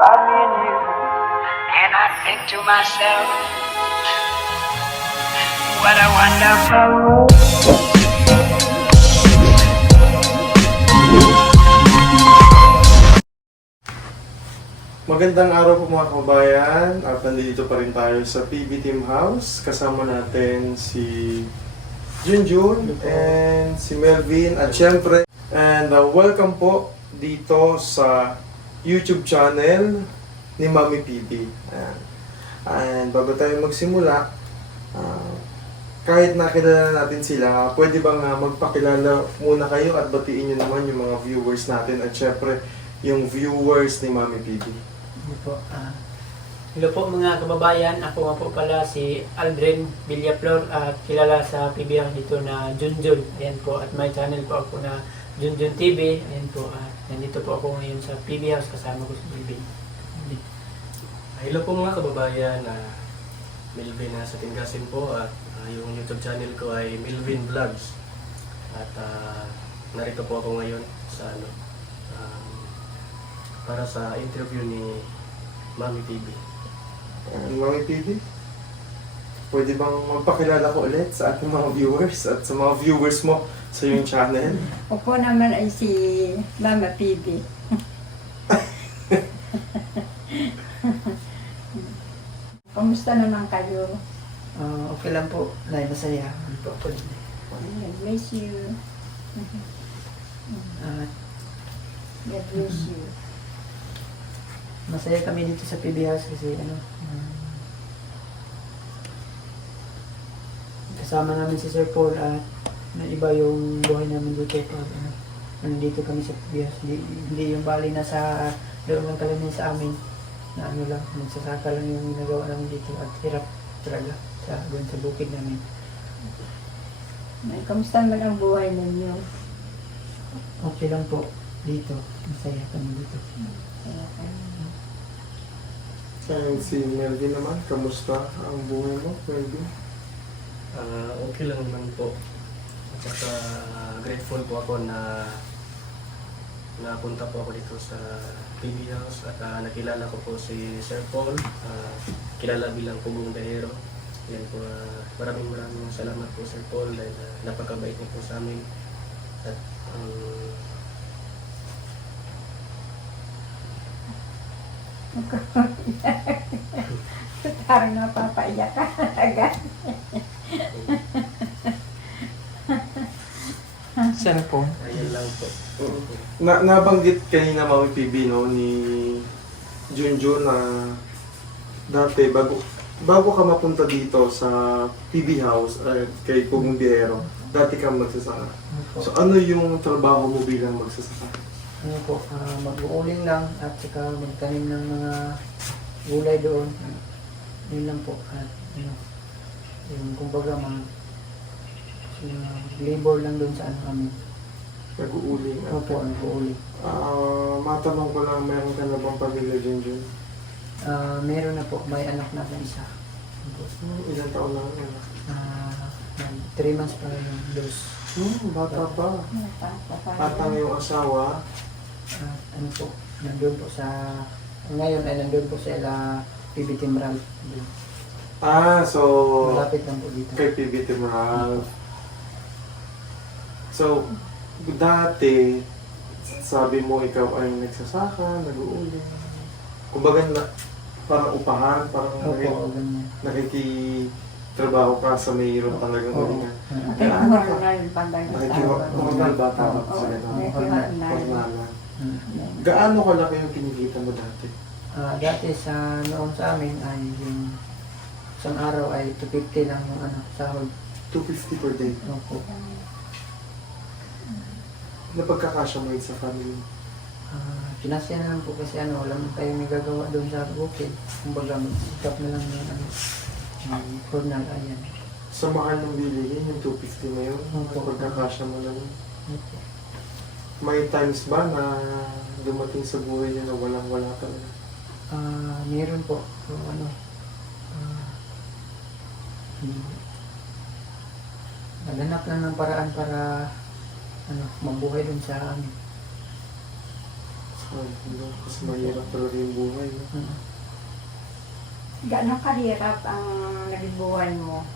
by me and you. And I think to myself, what a wonderful world. Magandang araw po mga kababayan at nandito pa rin tayo sa PB Team House. Kasama natin si Junjun and si Melvin at syempre welcome po dito sa YouTube channel ni Mami PB. Ayan. And bago tayo magsimula, kahit nakilala natin sila, pwede bang magpakilala muna kayo at batiin nyo naman yung mga viewers natin at syempre yung viewers ni Mami PB. Hello po. Hello po mga kababayan. Ako nga po pala si Aldrin Villaflor at kilala sa PB House dito na Junjun. Ayan po. At may channel po ako na Junjun TV. Ayan po. At nandito po ako ngayon sa PB House kasama ko si Melvin. Hello po mga kababayan, Melvin sa Tingasin po at yung YouTube channel ko ay Melvin Vlogs. At narito po ako ngayon sa para sa interview ni Mami TV. Mami PB, pwede bang magpakilala ko ulit sa ating mga viewers at sa mga viewers mo sa iyong channel? Ako naman ay si Mama PB. Kamusta naman kayo? Okay lang po. Masaya. God Bless you. God bless you. Masaya kami dito sa PB House kasi kasama namin si Sir Paul at naiba yung buhay namin dito pag nandito kami sa PB House. Hindi yung bali na sa loob ng kalamin sa amin na lang, nagsasaka lang yung ginagawa namin dito at hirap talaga doon sa bukid namin. Kamusta naman ang buhay ninyo? Okay lang po dito. Masaya kami dito. And si Melvin naman, kamusta ang buhay mo, Melvin? Okay lang naman po. At saka grateful po ako na napunta po ako dito sa PB House at nakilala ko po si Sir Paul, kilala bilang Pugong Dahero. Yan po, maraming salamat po Sir Paul dahil napakabait niyo po sa amin. At Parang napapaiyak ka agad. Sir Paul? ayun lang po. Nabanggit kanina Mami PB no, ni Junjun na dati bago ka mapunta dito sa PB House kay Pugong Dahero, dati ka magsasaka. So ano yung trabaho mo bilang magsasaka? Ano po, mag-uuling lang at saka magtanim ng mga gulay doon. Yun lang po. At yung kumbaga labor lang doon sa kami. Nag-uuling. Opo, nag-uuling. Matanong ko lang, meron ka na bang pamilya Junjun? Meron na po, may anak na akong isa. Ilang taon lang yan? 3 months pa yung dos. Bata pa. Patang yung asawa. Ano po, nandun po ngayon ay nandun po sa PB Team Ralph. So Malapit lang po dito. kay PB Team Ralph. So, dati, sabi mo ikaw ay nagsasaka, nag-uuling. Kumbaga, parang upahan, parang Opo, ganyan. nakikitrabaho ka sa mayroon talagang ulingan. Hormonal pandang Hormonal bata ka sa Hormonal. Gaano kalaki yung kinikita mo dati? Dati noon sa amin ay yung isang araw ay 250 lang yung sahod. 250 per day. Opo. Napagkakasya mo yun sa family? Pinasya na lang po kasi wala man tayong nagagawa doon sa bukid. Kumbaga, mag-sikap na lang ng journal, ayan. Sa mahal ng bilihin, yung 250 na yun, Opo. napagkakasya mo lang yun. Opo. May times ba na dumating sa buhay niyo na walang-wala talaga? Meron po. So, naghanap lang ng paraan para mabuhay dun sa amin. Ay, no, kasi mahirap talaga yung buhay. No? Gaano kahirap ang naging buhay mo?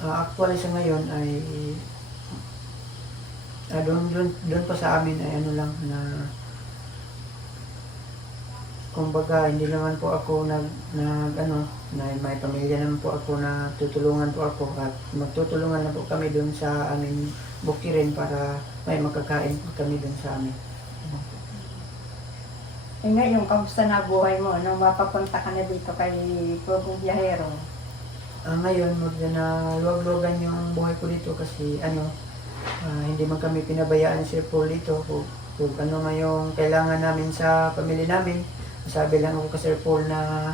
Actually sa ngayon ay doon pa sa amin ay ano lang na kumbaga hindi naman po ako na may pamilya naman po ako na tutulungan po ako at magtutulungan na po kami doon sa aming bukirin para may makakain po kami doon sa amin. Eh ngayon, kamusta na buhay mo? Nung mapapunta ka na dito kay Pugong Biyahero? Ngayon, na luwag-luwagan yung buhay ko dito kasi hindi man kami pinabayaan ni Sir Paul dito kung ano man yung kailangan namin sa pamilya namin. Sabi lang ako kay Sir Paul na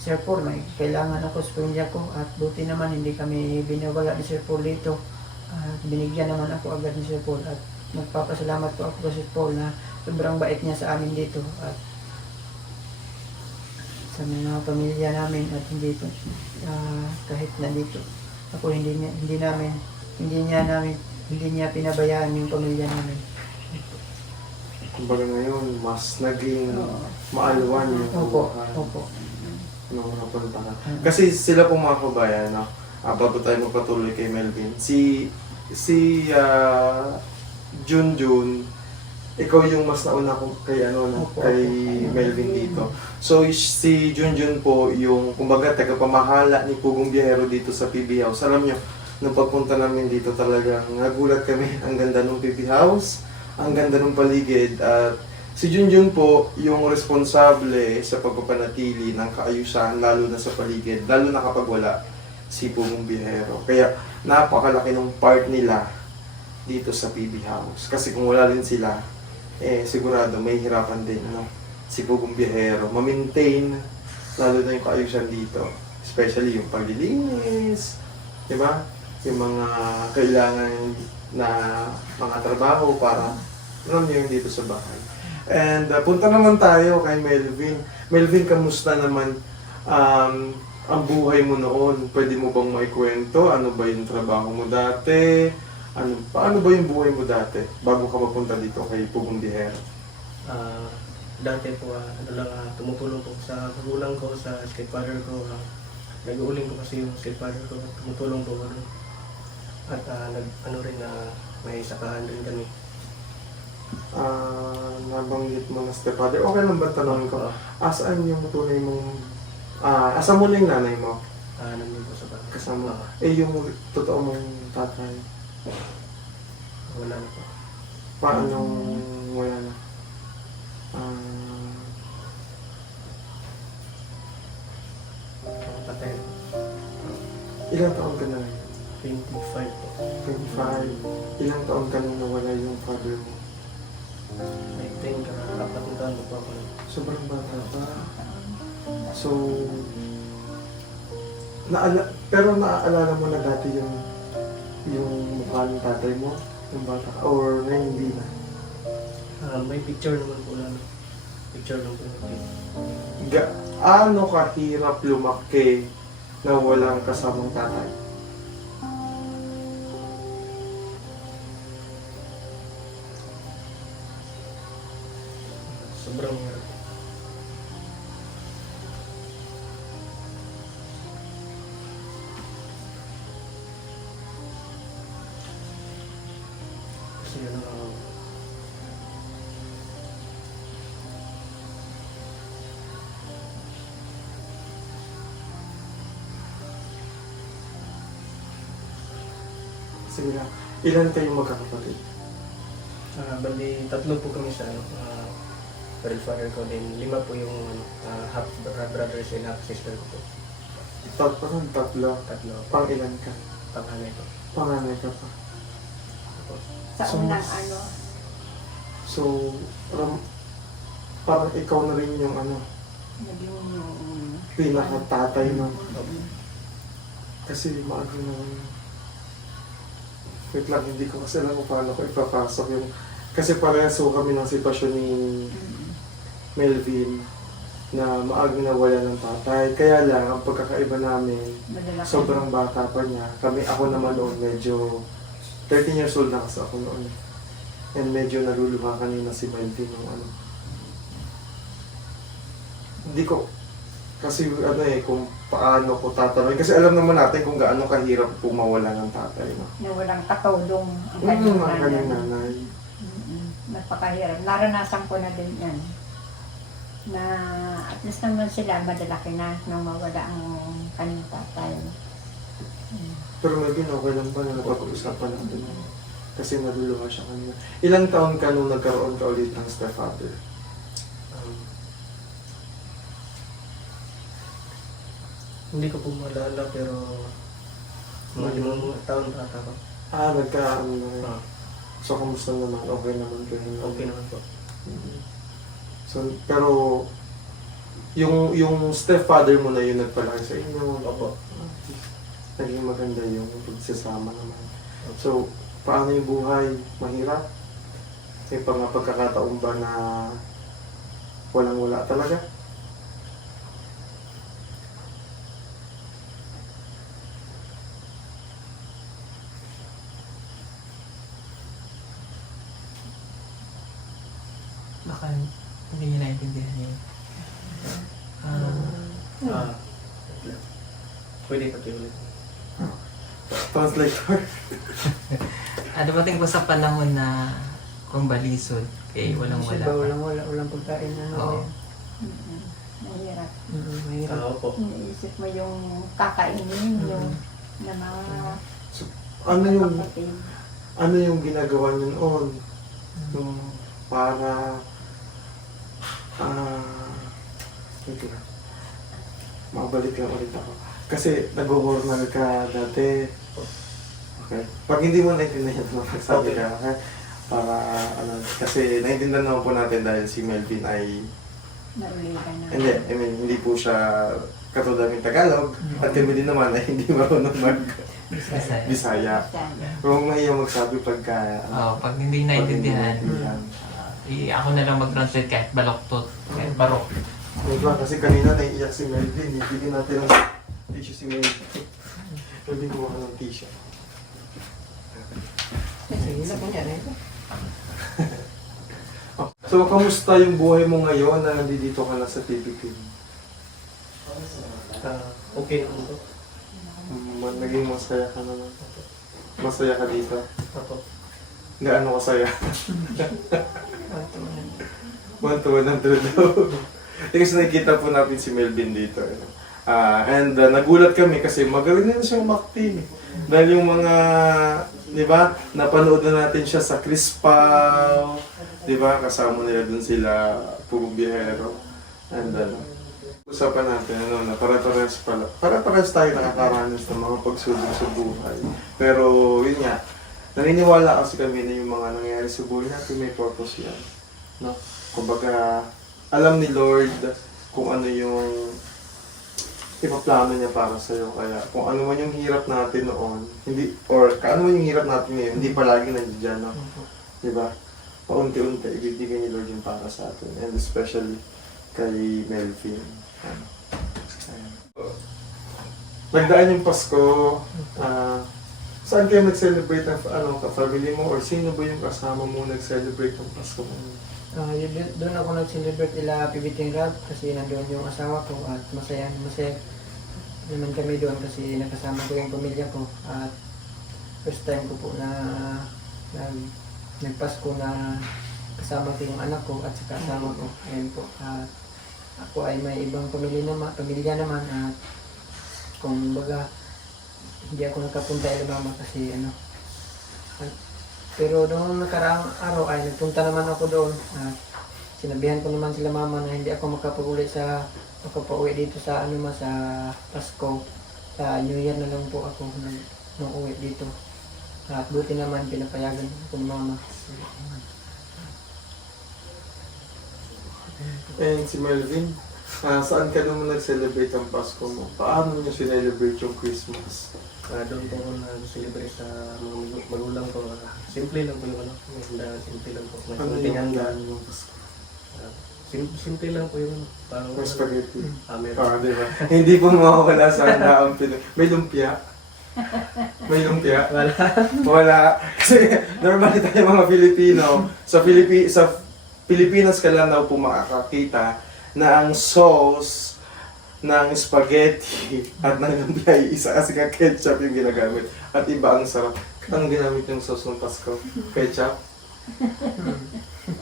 Sir Paul, may kailangan ako sa pamilya ko at buti naman hindi kami binawala ni Sir Paul dito. At binigyan naman ako agad ni Sir Paul at nagpapasalamat po ako kay Sir Paul na sobrang bait niya sa amin dito at sa mga pamilya namin at hindi po kahit nandito ako hindi niya pinabayaan yung pamilya namin. Kumbaga ngayon, mas naging maalwan yung Opo, buhay. opo. Nung napunta ka. Kasi sila pong mga kabayan, no? Bago tayo magpatuloy kay Melvin. Si Junjun, ikaw yung mas nauna ko kay Opo, kay opo. Melvin dito. So si Junjun po yung kumbaga tagapamahala ni Pugong Biyahero dito sa PB House. Alam nyo, nung pagpunta namin dito talagang nagulat kami. Ang ganda ng PB House, ang ganda ng paligid at si Junjun po yung responsable sa pagpapanatili ng kaayusan lalo na sa paligid, lalo na kapag wala si Pugong Biyahero. Kaya napakalaki ng part nila dito sa PB House. Kasi kung wala rin sila, sigurado may hirapan din si Pugong Biyahero ma-maintain lalo na yung kaayusan dito. Especially yung paglilinis, di ba? Yung mga kailangan na mga trabaho para alam niyo yung dito sa bahay. And punta naman tayo kay Melvin. Melvin, kamusta naman ang buhay mo noon? Pwede mo bang maikwento? Ano ba yung trabaho mo dati? Paano ba yung buhay mo dati bago ka mapunta dito kay Pugong Biyahero? Dati po, tumutulong po sa magulang ko, sa stepfather ko. Nag-uuling ko kasi yung stepfather ko, tumutulong po ako. At may sakahan rin kami. Nabanggit mo na stepfather. Okay lang ba tanongin ko? Asaan yung tunay mong... asa mo na yung nanay mo? Nandun po sa bahay. Kasama. Yung totoo mong tatay. Wala na po. Paano wala na? Patay. Ilang taon ka na ngayon? 25 po. 25. Ilang taon ka nung nawala yung father mo? I think, 4 taon po ako. Sobrang bata pa. So, pero naaalala mo na dati yung mukha ng tatay mo, yung bata ka, or ngayon hindi na? May picture naman po lang. Picture lang po. Gaano kahirap lumaki na walang kasamang tatay? Sobrang hirap. Kasi Sige lang. Ilan kayong magkakapatid? bali, 3 po kami sa real father ko. Then 5 po yung half brothers and half sister ko po. Tatlo. 3. Pang ilan ka? Panganay ko. Panganay ka pa. Sa So, unang So, parang ikaw na rin yung naging pinaka-tatay ng... Kasi maaga na... Wait lang, hindi ko kasi alam kung paano ko ipapasok yung... Kasi pareso kami ng sitwasyon ni Melvin na maagang nawala ng tatay. Kaya lang, ang pagkakaiba namin, sobrang bata pa niya. Ako naman noon medyo 13 years old na kasi ako noon. And medyo naluluha kanina si Melvin ng ano. Hindi ko, kasi ano eh, kung paano ko tatanungin. Kasi alam naman natin kung gaano kahirap po mawala ng tatay. No? Na walang katulong ang Ang kanyang kanyang nanay. nanay. Napakahirap. Naranasan ko na din yan. Na at least naman sila madalaki na nang mawala ang kanyang tatay. Pero Melvin, okay lang ba na napag-uusapan natin? Kasi naluluha siya kanina. Ilang taon ka nung nagkaroon ka ulit ng stepfather? Hindi ko po maalala pero mga 5 taon ata ko. Nagkaano na rin. Ah, So, kamusta naman? Okay naman kayo? okay naman po. So, pero yung stepfather mo na yun nagpalaki sa inyo. Opo. Naging maganda yung pagsasama naman. So, paano yung buhay? Mahirap? May mga pagkakataon ba na walang-wala talaga? Baka hindi niya naintindihan yun. Ah, pwede pati ulit. Translator? Dumating po sa panahon na kung balisod, kay walang wala Kasi ba, pa. walang pagkain na Oo. Mahirap. Mahirap. Ah, opo. Iniisip mo yung kakainin, yung na mga Ano yung, kapatid. ano yung ginagawa niyo noon? Yung para, wait lang. Makabalik lang ulit ako. Kasi nag-hormonal ka dati. Okay. Pag hindi mo naintindihan mo, magsabi ka. Okay? Para, kasi naintindihan naman po natin dahil si Melvin ay, Naulitan na. hindi, I mean, hindi po siya katulad ng Tagalog. At kami din naman ay hindi marunong Bisaya. mag-Bisaya. Bisaya. Kung mahiya magsabi pagka, Pag hindi naintindihan, naintindihan. ako na lang mag-translate kahit baloktot, kahit barok. Diba? Kasi kanina naiiyak si Melvin, bigyan natin ng tissue si Melvin. Melvin, kuha ka ng tissue. Sige lang po yan eh. So, kamusta yung buhay mo ngayon na nandito ka na sa PBT? Okay naman po. Naging masaya ka naman. Masaya ka dito. Opo. Gaano kasaya? 1 to 100 daw. Kasi nakikita po natin si Melvin dito. Nagulat kami kasi magaling na siyang umakting. Dahil yung mga, di ba, napanood na natin siya sa Crispaw, di ba, kasama nila dun sila, Puro Biyahero. And usapan natin, na para-parehas tayo nakakaranas ng mga pagsubok sa buhay. Pero, yun nga, naniniwala kasi kami na yung mga nangyayari sa buhay natin may purpose yan. No? Kumbaga, alam ni Lord kung ano yung ipaplano niya para sa'yo. Kaya kung ano man yung hirap natin noon, hindi, or kaano man yung hirap natin ngayon, hindi palagi nandiyan, no? Diba? Paunti-unti, ibibigay ni Lord yung para sa atin. And especially kay Melvin. Ayan. Nagdaan yung Pasko, saan kayo nag-celebrate ng ka-family mo? Or sino ba yung kasama mo nag-celebrate ng Pasko mo? Doon ako nag-celebrate ila PBT Rab kasi nandoon yung asawa ko at masaya naman kami doon kasi nakasama ko yung pamilya ko at first time ko po na nagpasko na kasama ko yung anak ko at saka asawa ko. Ayan po. Ako ay may ibang pamilya naman at kung baga hindi ako nakapunta ila mama kasi pero noong nakaraang araw ay nagpunta naman ako doon at sinabihan ko naman sila mama na hindi ako makapauwi dito sa sa Pasko. Sa New Year na lang po ako nang uwi dito. At buti naman pinapayagan ko ni mama. And si Melvin, saan ka naman nag-celebrate ang Pasko mo? Paano niyo celebrate yung Christmas? Doon po ako nag-celebrate sa mga magulang ko. Simple lang po yung simple lang po. May Ano konting yung handa. handa ng Pasko? Simple lang po yung parang May spaghetti. meron. Diba? Hindi po mawawala sa handa ang Pinoy. May lumpia. May lumpia? Wala. Wala. Kasi normally tayo mga Filipino, sa Pilipinas ka lang daw po makakakita na ang sauce ng spaghetti at ng lumpia ay isa kasi ka ketchup yung ginagamit. At iba ang sarap. Anong ginamit yung sauce ng Pasko? Ketchup?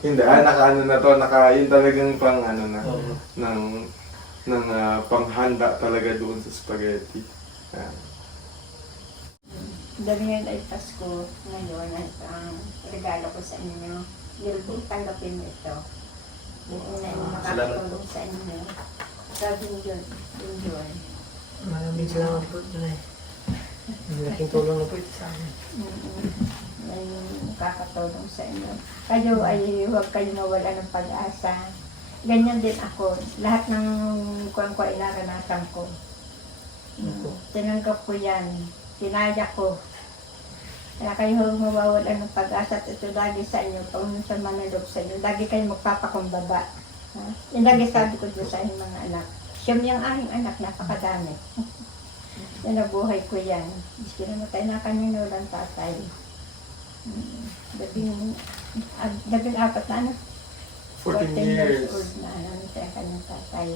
Hindi, naka-ano na to, yun talagang pang ano na, Oo. ng panghanda talaga doon sa spaghetti. Ayan. Dahil ngayon ay Pasko, ngayon ay ang regalo ko sa inyo. Yung tanggapin mo ito. Yung na yung makakatulong sa inyo. Sabi yun, yun. Maraming salamat po, Nay. Malaking tulong na po ito sa amin. Yan yung makakatulong sa inyo. Kayo ay huwag kayo mawala ng pag-asa. Ganyan din ako. Lahat ng kuwan ko ay naranasan ko. Tinanggap ko yan. Tinaya ko. Kaya kayo huwag mawawala ng pag-asa at ito lagi sa inyo. Pag sa manalog sa inyo, lagi kayo magpapakumbaba. Ha? Yung lagi sabi ko doon sa inyong mga anak. Siyam yung aking anak, napakadami. Yan nabuhay ko yan. Biski namatay na kanyang walang tatay. Labing apat na ano? 14 years. old na ano sa kanyang tatay.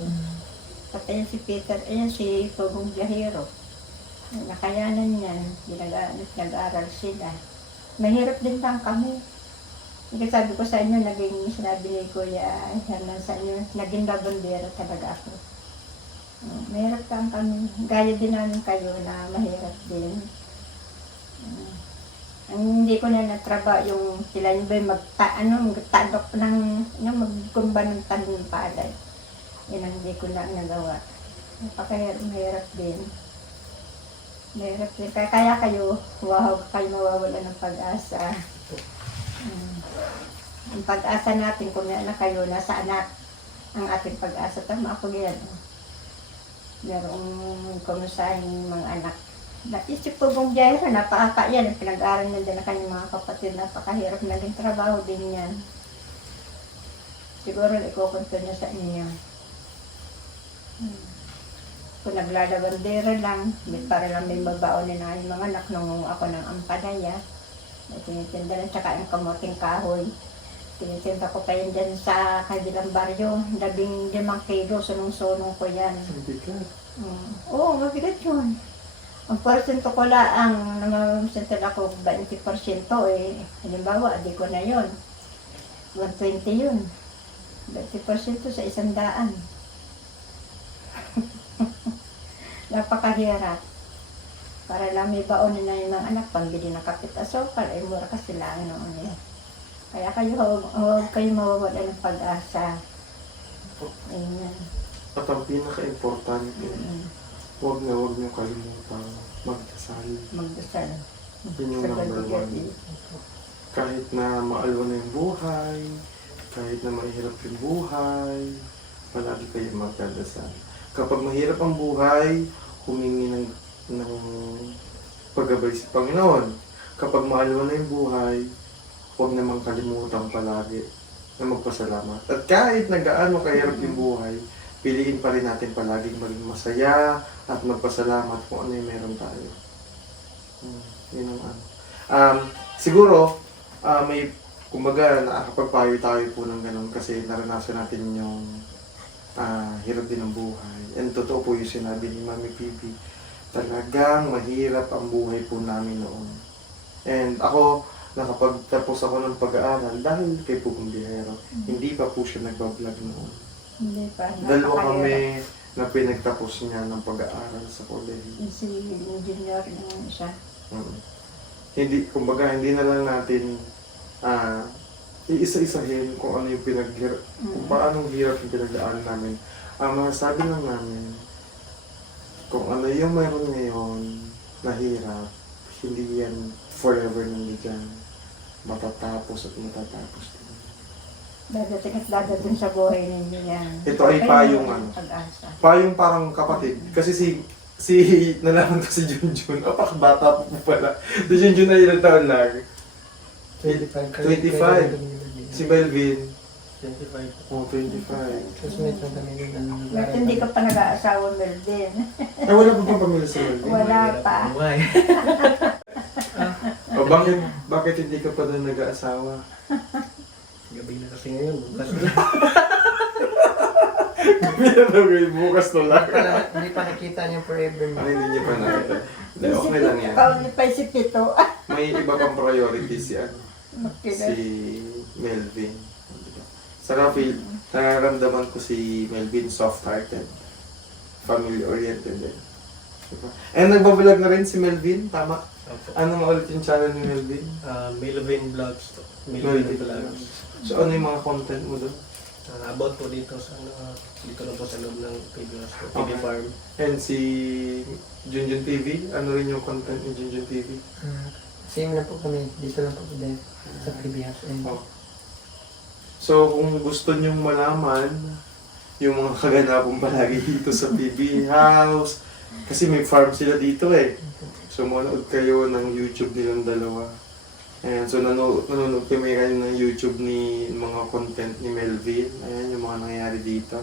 Patay si Peter, ayan si Tugong Biyahero. Nakayanan niyan, nag-aral sila. Mahirap din lang kami. Kasi sabi ko sa inyo, sinabi ni Kuya Hernan sa inyo, naging labandera talaga ako. Mahirap lang kami. Gaya din namin kayo na mahirap din. Ang hindi ko na natraba yung sila yung ba magtadok ng magkumba ng tanim palay. Yan ang hindi ko na nagawa. Napakahirap din. Mahirap din. Kaya kayo, huwag kayo mawawala ng pag-asa. Ang pag-asa natin, kung na kayo, nasa anak ang ating pag-asa. Tama ako yan. Merong kumusahing mga anak. Naisip ko kong Jairo, napaka yan. Pinag-aaral na din na kanyang mga kapatid. Napakahirap na din trabaho din yan. Siguro ikukunto niya sa inyo. Kung naglalabandera lang, para lang may babaonin na yung mga anak nung ako ng ampadaya. Tinitinda lang, tsaka yung kamuting kahoy. Tinitinda ko pa yun dyan sa kabilang baryo. 15 kilo, sunong-sunong ko yan. Oo, mabigat yun. Ang porsyento ko lang, namamasental ako 20% eh. Halimbawa, di ko na yun. 120 yun. 20% sa 100. Napakahirap. Para lang may baonin na yung mga anak, pambili ng kapit asukal, ay mura kasi lang noon eh. Kaya kayo, huwag kayo mawawala ng pag-asa. Ayan. At ang pinaka-importante, huwag niyo kalimutan magdasal. Magdasal. Yun yung number one. Kahit na maalwa na yung buhay, kahit na mahirap yung buhay, palagi kayo magdadasal. Kapag mahirap ang buhay, humingi ng paggabay sa Panginoon. Kapag maalwa na yung buhay, huwag namang kalimutan palagi na magpasalamat. At kahit na gaano kahirap yung buhay, piliin pa rin natin palaging maging masaya at magpasalamat kung ano yung meron tayo. Yun ang ano. Siguro, may, kumbaga, nakakapagpayo tayo po ng ganun kasi naranasan natin yung hirap din ng buhay. And totoo po yung sinabi ni Mami Pipi. Talagang mahirap ang buhay po namin noon. And ako, nakapagtapos ako ng pag-aaral dahil kay Pugong Biyahero. Hindi pa po siya nagbablog noon. Hindi pa. Dalawa kami na pinagtapos niya ng pag-aaral sa college. Si engineer naman siya. Hindi, kumbaga, hindi na lang natin iisa-isahin kung ano yung kung paano hirap yung pinagdaanan namin. Masasabi lang namin, kung ano yung mayroon ngayon na hirap, hindi yan forever nandiyan. Matatapos at matatapos din. Dadating at dadating sa buhay ninyo yan. Ito ay payong Pag-asa. Payong parang kapatid. Kasi nalaman ko si Junjun. Bata po pala. Si Junjun ay ilang taon lang. 25. 25. Si Melvin, 25. Oh, 25. Classmate lang kami din. Ba't hindi ka pa nag-aasawa, Melvin? Ay, wala pa bang pamilya sa Melvin? Wala pa. Why? O bakit hindi ka pa doon nag-aasawa? Gabi na kasi ngayon. Bukas na. Bukas na lang. Hindi pa nakita niyo forever. Ano hindi niya pa nakita? Hindi, okay lang yan. Kauli pa si Pito. May iba pang priority si Makina. si Melvin. Saka nararamdaman ko si Melvin soft-hearted. Family-oriented din. Diba? And nagbablog na rin si Melvin, tama? Opo. Ano nga ulit yung channel ni Melvin? Melvin Vlogs. Melvin Vlogs. So ano yung mga content mo doon? About po dito sa dito na po sa loob ng PB House, PB Okay. Farm. And si Junjun TV, ano rin yung content ni Junjun TV? Same lang po kami. Dito lang po din sa previous. Oh. So kung gusto nyong malaman yung mga kaganapang palagi dito sa PB House, kasi may farm sila dito eh. So manood kayo ng YouTube nilang dalawa. Ayan, so nanonood kami kayo ng YouTube ni mga content ni Melvin. Ayan, yung mga nangyayari dito.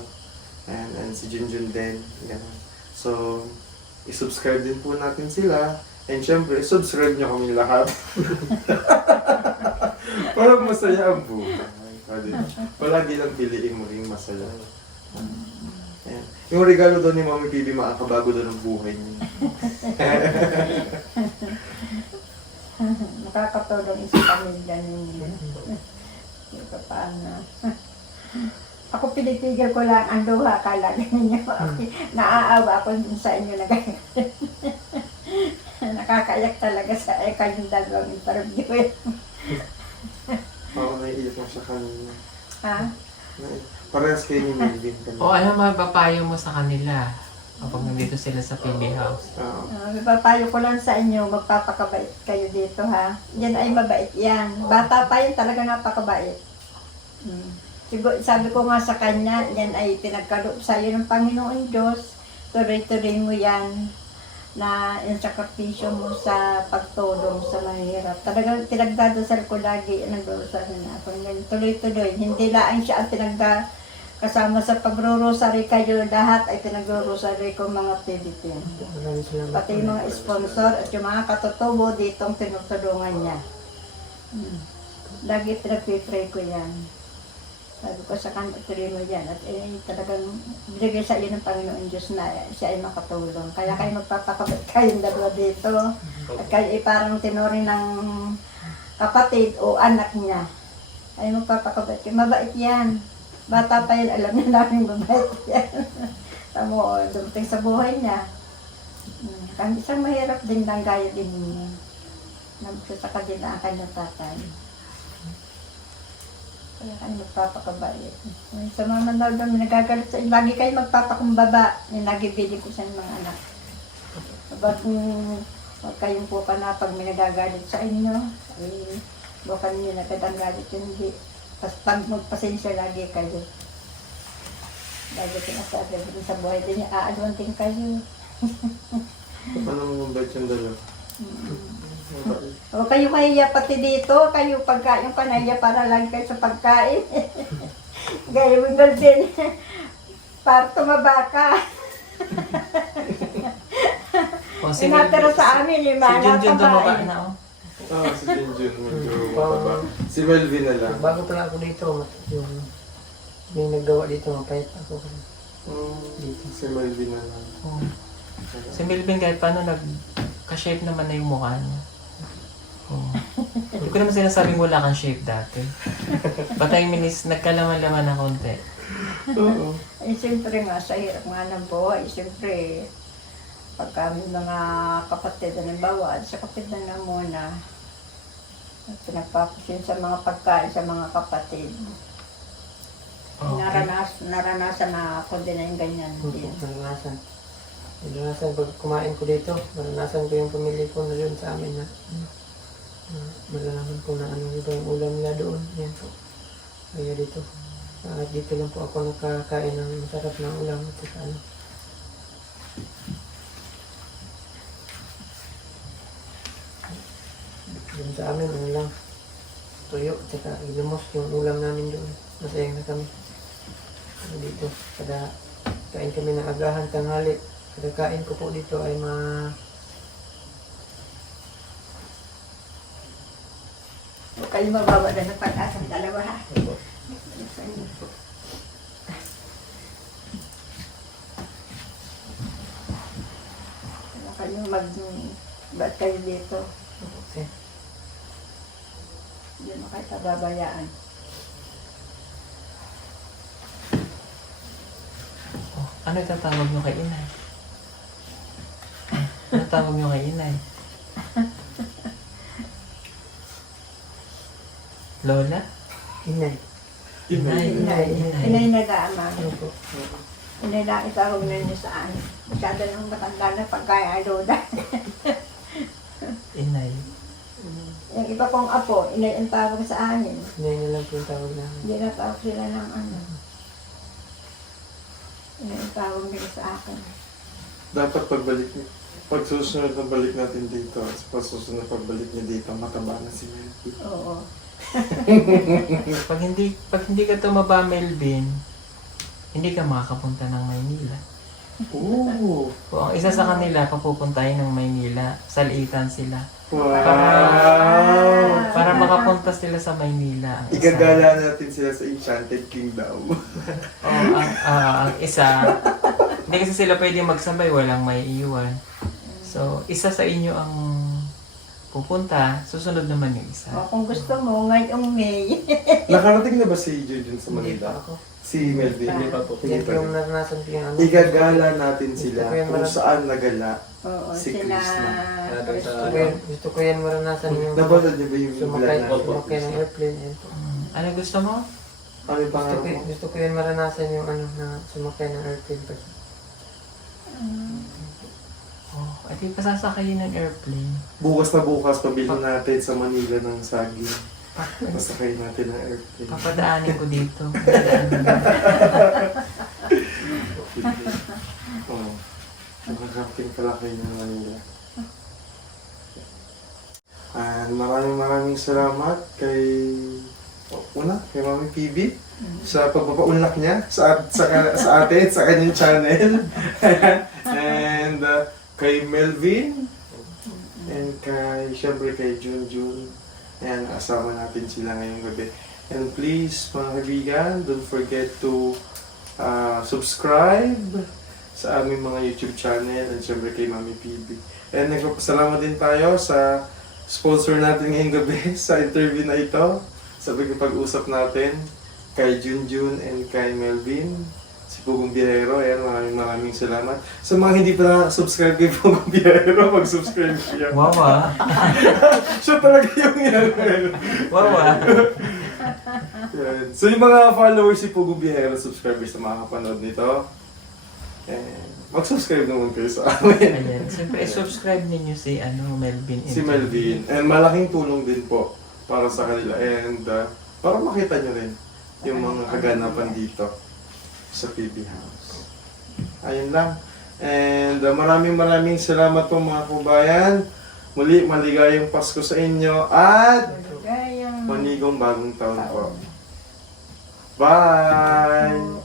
Ayan, and si Junjun din. Ayan. So, i-subscribe din po natin sila. And syempre, subscribe nyo kami lahat. Para masaya ang buhay. Palagi lang piliin mo rin masaya. Ayan. Yung regalo doon ni Mami Bibi, makakabago doon ang buhay niya. Makakatulong isa pamilya ninyo. Ito paano. Ako pinitigil ko lang ang luha, kala ninyo. Naaawa ako dun sa inyo na ganyan. Nakakayak talaga sa kayong dalawang interview. Oo, naiiyak mo siya kanina. Ha? Parehas kayo ni Melvin kanina. O ano mapapayo mo sa kanila kapag nandito sila sa PB House? Oo. Papayo ko lang sa inyo, magpapakabait kayo dito ha. Yan ay mabait yan. Bata pa yan, talaga napakabait. Siguro, sabi ko nga sa kanya, yan ay pinagkaloob sa iyo ng Panginoon Diyos. Tuloy-tuloy mo yan na yung sakripisyo mo sa pagtulong sa mahirap. Talagang pinagdadasal ko lagi, nagdurusal na ako. Tuloy-tuloy, hindi lang siya ang kasama sa pagro-rosary kayo, lahat ay pinagro-rosary ko mga PBT. Maraming salamat. Pati yung mga sponsor at yung mga katutubo ditong tinutulungan niya. Lagi pinagpipray ko yan. Sabi ko sa kanya, tuloy mo yan. At talagang binigay sa iyo ng Panginoon Diyos na siya ay makatulong. Kaya kayo magpapakabit kayong dalawa dito. At kayo ay parang tinuring ng kapatid o anak niya. Ay magpapakabit kayo. Mabait yan. Bata pa yan, alam niya namin mabait yan. Tamo, dumating sa buhay niya. Kami isang mahirap din lang gaya din niya. Nagsasaka din ang kanyang tatay. Kaya kayo magpapakabait. Sa mga manaw namin nagagalit sa lagi kayo magpapakumbaba. Yung lagi bili ko sa mga anak. Ba't huwag kayong po ka na pag may nagagalit sa inyo, ay bukan niyo na ang galit yun, hindi. Pag magpasensya lagi kayo. Lagi pinasabi din sa buhay din niya, aalwanting kayo. Paano mo mabait yung dalawa? O kayo mahiya pati dito, kayo pagkain pa nahiya para lang kayo sa pagkain. Gaya mo din, para tumaba ka. O, Inatira sa amin, yung si mga Junjun tumaba natabain. na o. Si Junjun, medyo mataba. Si Melvin na lang. Bago pa lang ako dito, yung naggawa dito, mapayat ako. Si Melvin na lang. Oh. Si Melvin kahit paano nagka-shape naman na yung mukha niya. Oh. Hindi ko naman sinasabing wala kang shape dati. Patay minis, nagkalaman-laman na konti. Oo. Eh, siyempre nga, sa hirap nga ng buhay, siyempre, pagka may mga kapatid na bawa, sa kapatid na muna, pinagpapasin sa mga pagkain sa mga kapatid. Okay. Naranasan na ako din na yung ganyan din. Naranasan. Naranasan pag kumain ko dito, naranasan ko yung pamilya ko na doon sa amin na malalaman ko na ano iba yung ulam nila doon. Yan po. Kaya dito. Dito lang po ako nakakain ng masarap na ulam at saka ano. Doon sa amin, ano lang, tuyo, at saka ilumos yung ulam namin doon. masayang na kami. Dito, kada kain kami ng agahan tanghali. Kada kain ko po dito ay Huwag kayo mababa na ng pag-asa ng dalawa ha. Huwag kayo ba't kayo dito? Okay. Hindi mo kayo pababayaan. Oh, ano tatawag nyo kay inay? Ano tawag nyo kay inay? Lola? Inay. Inay. Inay nag-aamang. Ano po? Inay na itawag na niyo sa akin. Masyado nang matanda na pagkaya aluda. Inay. Yung iba kong apo, inay ang tawag sa akin. Inay na lang po yung tawag namin. Hindi na tawag sila ng ano. Inay ang tawag nila sa akin. Dapat pag susunod na balik natin dito, pag susunod na pagbalik niya dito, mataba na si Melvin. Oo. Pag hindi ka tumaba, Melvin, hindi ka makakapunta ng Maynila. Ooh! Kung ang isa sa kanila, papupuntahin ng Maynila, salitan sila. Wow! Para makapunta sila sa Maynila. Ang isa, Igagala natin sila sa Enchanted Kingdom. ang isa, hindi kasi sila pwede magsabay, walang may iwan. So, isa sa inyo ang pupunta, susunod naman yung isa. O kung gusto mo, ngayong May. Nakarating na ba si Junjun sa Hindi pa Manila? ako. Si Melvin? Hindi pa po. Yan po yung naranasan ko yung ano. Igagala natin sila Gusto ko yan kung marami. saan nagala. Oo, Si sila. Krishna. Gusto ko yan maranasan yung Nabasa niyo ba yung sumakay, vlog natin? sumakay ng airplane. Yan po. Ano gusto mo? Ano yung pangarap mo? Gusto ko yan maranasan yung ano na sumakay ng airplane. Oh, at di pasasakayin ng airplane. Bukas na bukas, pabili natin sa Manila ng saging. Pasakay natin ng airplane. Papadaanin ko dito. Papadaanin ko. Oo. Nakakarating pala kayo ng Manila. And maraming salamat kay kay Mami PB sa pagpapaunlak niya sa atin, sa kanyang channel. And kay Melvin and syempre kay Junjun. Ayan, asama natin sila ngayong gabi. And please, mga kaibigan, don't forget to subscribe sa aming mga YouTube channel and syempre kay Mami PB. And nagpapasalamat din tayo sa sponsor natin ngayong gabi sa interview na ito, sa pag-usap natin kay Junjun and kay Melvin, si Pugong Biyahero. Ayan, maraming salamat. Sa mga hindi pa subscribe kay Pugong Biyahero, mag-subscribe siya. Wawa. Siya talaga yung yan. Wawa. Yan. So yung mga followers si Pugong Biyahero, subscribers na makakapanood nito, mag-subscribe naman kayo sa amin. Ayan. Siyempre, subscribe ninyo si Melvin. Si Melvin. And malaking tulong din po para sa kanila. And para makita nyo rin yung mga kaganapan dito sa PB House. Ayun lang. And maraming salamat po mga kubayan. Muli, maligayang Pasko sa inyo at Gayang manigong bagong taon po. Bye!